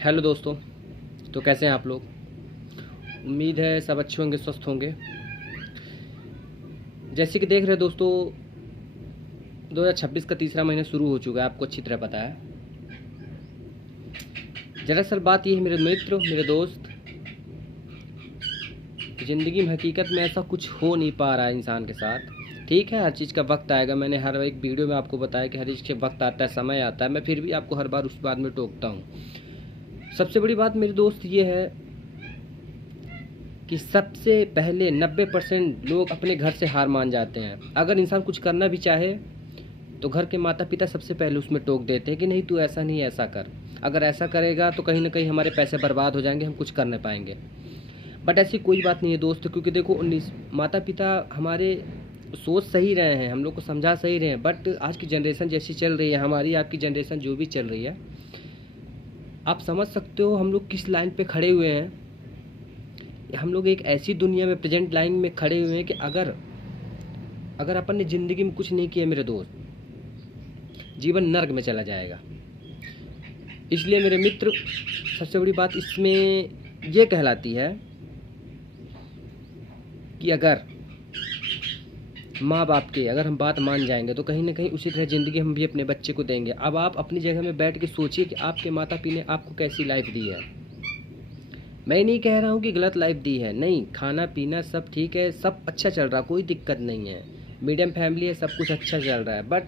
Hello दोस्तों। तो कैसे हैं आप लोग? उम्मीद है सब अच्छे होंगे, स्वस्थ होंगे। जैसे कि देख रहे हैं दोस्तों, 2026 का तीसरा महीना शुरू हो चुका है, आपको अच्छी तरह पता है। दरअसल बात यह है मेरे मित्र, मेरे दोस्त, ज़िंदगी में हकीकत में ऐसा कुछ हो नहीं पा रहा है इंसान के साथ। ठीक है, हर चीज़ का वक्त आएगा। मैंने हर एक वीडियो में आपको बताया कि हर चीज़ के वक्त आता है, समय आता है। मैं फिर भी आपको हर बार उस बात में टोकता हूँ। सबसे बड़ी बात मेरे दोस्त ये है कि सबसे पहले 90% लोग अपने घर से हार मान जाते हैं। अगर इंसान कुछ करना भी चाहे तो घर के माता पिता सबसे पहले उसमें टोक देते हैं कि नहीं, तू ऐसा नहीं, ऐसा कर। अगर ऐसा करेगा तो कहीं ना कहीं हमारे पैसे बर्बाद हो जाएंगे, हम कुछ कर नहीं पाएंगे। बट ऐसी कोई बात नहीं है दोस्त, क्योंकि देखो माता पिता हमारे सोच सही रहे हैं, हम लोग को समझा सही रहे हैं। बट आज की जनरेशन जैसी चल रही है, हमारी आपकी जनरेशन जो भी चल रही है, आप समझ सकते हो हम लोग किस लाइन पे खड़े हुए हैं। हम लोग एक ऐसी दुनिया में, प्रेजेंट लाइन में खड़े हुए हैं कि अगर अपन ने ज़िंदगी में कुछ नहीं किया मेरे दोस्त, जीवन नर्क में चला जाएगा। इसलिए मेरे मित्र, सबसे बड़ी बात इसमें ये कहलाती है कि अगर माँ बाप के अगर हम बात मान जाएंगे तो कहीं ना कहीं उसी तरह ज़िंदगी हम भी अपने बच्चे को देंगे। अब आप अपनी जगह में बैठ के सोचिए कि आपके माता पिता ने आपको कैसी लाइफ दी है। मैं नहीं कह रहा हूँ कि गलत लाइफ दी है, नहीं, खाना पीना सब ठीक है, सब अच्छा चल रहा, कोई दिक्कत नहीं है, मीडियम फैमिली है, सब कुछ अच्छा चल रहा है। बट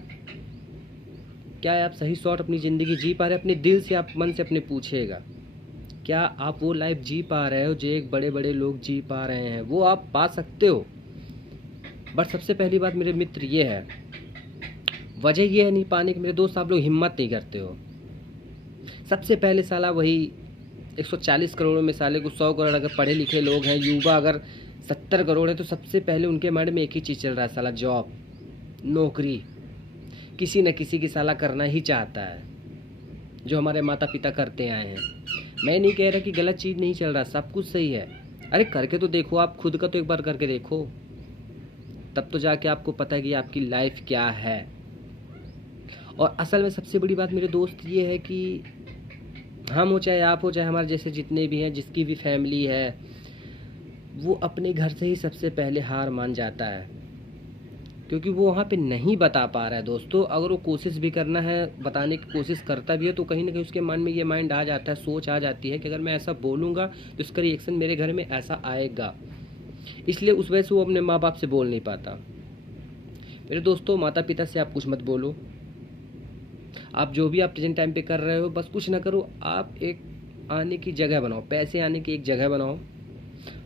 क्या आप सही शॉट अपनी ज़िंदगी जी पा रहे हैं? अपने दिल से, आप मन से अपने पूछिएगा, क्या आप वो लाइफ जी पा रहे हो जो एक बड़े बड़े लोग जी पा रहे हैं? वो आप पा सकते हो। बट सबसे पहली बात मेरे मित्र ये है, वजह ये है नहीं पाने की मेरे दोस्त, आप लोग हिम्मत नहीं करते हो। सबसे पहले साला वही 140 करोड़ में साले को 100 करोड़ अगर पढ़े लिखे लोग हैं, युवा अगर 70 करोड़ है, तो सबसे पहले उनके माइंड में एक ही चीज़ चल रहा है, साला जॉब, नौकरी, किसी न किसी की साला करना ही चाहता है, जो हमारे माता पिता करते आए हैं। मैं नहीं कह रहा कि गलत चीज़ नहीं चल रहा, सब कुछ सही है। अरे करके तो देखो, आप खुद का तो एक बार करके देखो, तब तो जाके आपको पता है कि आपकी लाइफ क्या है। और असल में सबसे बड़ी बात मेरे दोस्त ये है कि हम हो चाहे आप हो, चाहे हमारे जैसे जितने भी हैं, जिसकी भी फैमिली है, वो अपने घर से ही सबसे पहले हार मान जाता है, क्योंकि वो वहाँ पे नहीं बता पा रहा है दोस्तों। अगर वो कोशिश भी करना है, बताने की कोशिश करता भी है, तो कहीं ना कहीं उसके मन में ये माइंड आ जाता है, सोच आ जाती है कि अगर मैं ऐसा बोलूँगा तो इसका रिएक्शन मेरे घर में ऐसा आएगा। इसलिए उस वजह से वो अपने माँ बाप से बोल नहीं पाता। मेरे दोस्तों, माता पिता से आप कुछ मत बोलो। आप जो भी आप प्रेजेंट टाइम पे कर रहे हो, बस कुछ ना करो, आप एक आने की जगह बनाओ, पैसे आने की एक जगह बनाओ।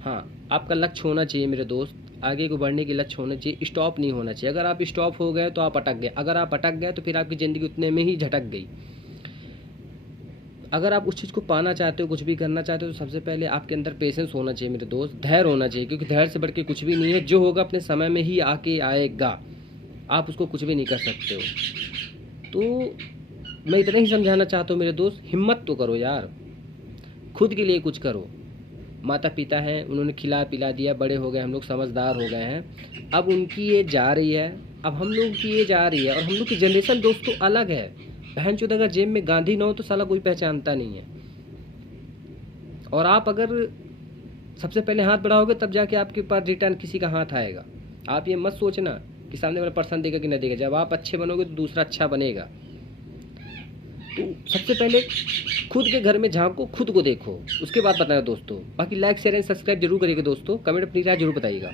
हाँ, आपका लक्ष्य होना चाहिए मेरे दोस्त, आगे को बढ़ने की लक्ष्य होना चाहिए, स्टॉप नहीं होना चाहिए। अगर आप स्टॉप हो गए तो आप अटक गए, अगर आप अटक गए तो फिर आपकी ज़िंदगी उतने में ही झटक गई। अगर आप उस चीज़ को पाना चाहते हो, कुछ भी करना चाहते हो, तो सबसे पहले आपके अंदर पेशेंस होना चाहिए मेरे दोस्त, धैर्य होना चाहिए, क्योंकि धैर्य से बढ़ के कुछ भी नहीं है। जो होगा अपने समय में ही आके आएगा, आप उसको कुछ भी नहीं कर सकते हो। तो मैं इतना ही समझाना चाहता हूँ मेरे दोस्त, हिम्मत तो करो यार, खुद के लिए कुछ करो। माता पिता हैं, उन्होंने खिला पिला दिया, बड़े हो गए, हम लोग समझदार हो गए हैं, अब उनकी एज जा रही है, अब हम लोग की एज आ रही है। और हम लोग की जनरेशन दोस्तों अलग है। बहन चोद अगर जेब में गांधी ना हो तो साला कोई पहचानता नहीं है। और आप अगर सबसे पहले हाथ बढ़ाओगे तब जाके आपके पास रिटर्न किसी का हाथ आएगा। आप ये मत सोचना कि सामने वाला पर्सन देगा कि नहीं देगा। जब आप अच्छे बनोगे तो दूसरा अच्छा बनेगा। तो सबसे पहले खुद के घर में झांको, खुद को देखो, उसके बाद बताना दोस्तों। बाकी लाइक शेयर एंड सब्सक्राइब जरूर करिएगा दोस्तों, कमेंट अपनी राय जरूर बताइएगा।